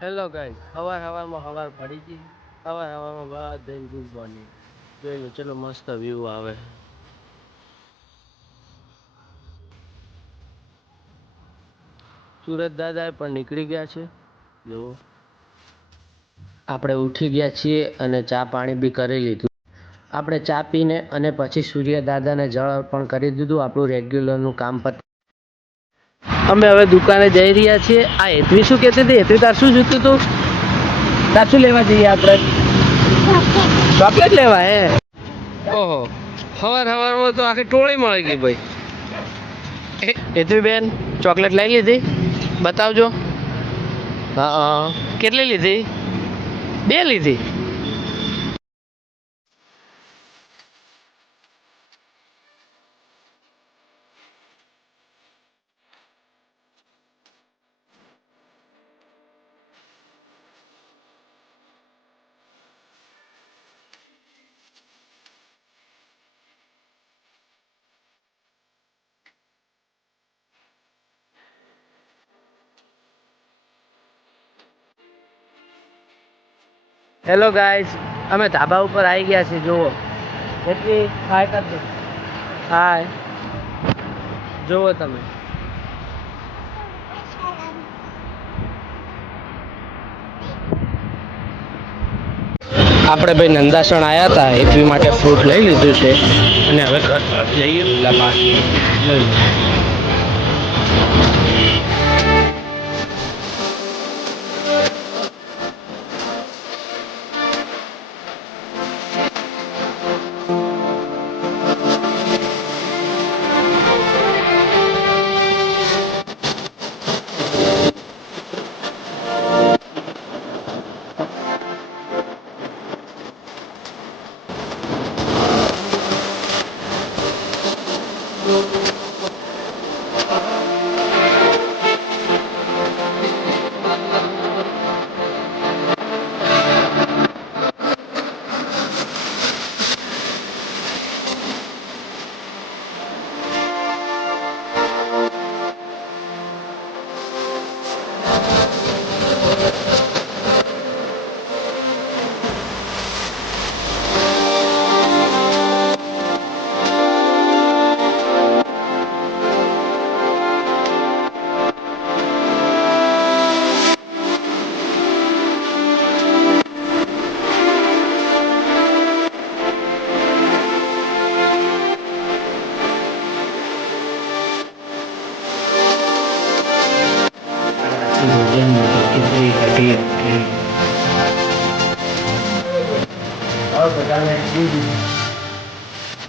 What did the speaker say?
Hello guys, હવારમાં હવાર પડી ગઈ. હવારમાં બધા ગુડ મોર્નિંગ. જોઈ લો ચલો મસ્ત વ્યૂ આવે. સુરત દાદા પણ નીકળી ગયા છે. જો આપણે ઉઠી ગયા છીએ અને ચા પાણી બી કરી લીધું. આપણે ચા પીને અને પછી સૂર્ય દાદાને જળ અર્પણ કરી દીધું. આપણું રેગ્યુલરનું કામ પર અમે હવે દુકાને જઈ રહ્યા છીએ. આ હેતવી શું કહેતી હતી? હેતવી તાર શું જોતું હતું? તાર શું લેવા જઈએ આપણે? ચોકલેટ લેવા હે? ઓહો, હવારમાં તો આખી ટોળી મળી ગઈ ભાઈ. હેતવી બેન ચોકલેટ લઈ લીધી? બતાવજો. હા, કેટલી લીધી? 2 લીધી. હેલો ગાઈસ, અમે ધાબા ઉપર આવી ગયા છીએ. જુઓ એટલી હાય કરજો. હાય જુઓ તમે. આપણે ભાઈ નંદાસણ આવ્યા હતા. હેતવી માટે ફ્રૂટ લઈ લીધું છે અને હવે જઈએ પેલા પાસે લઈ બધાને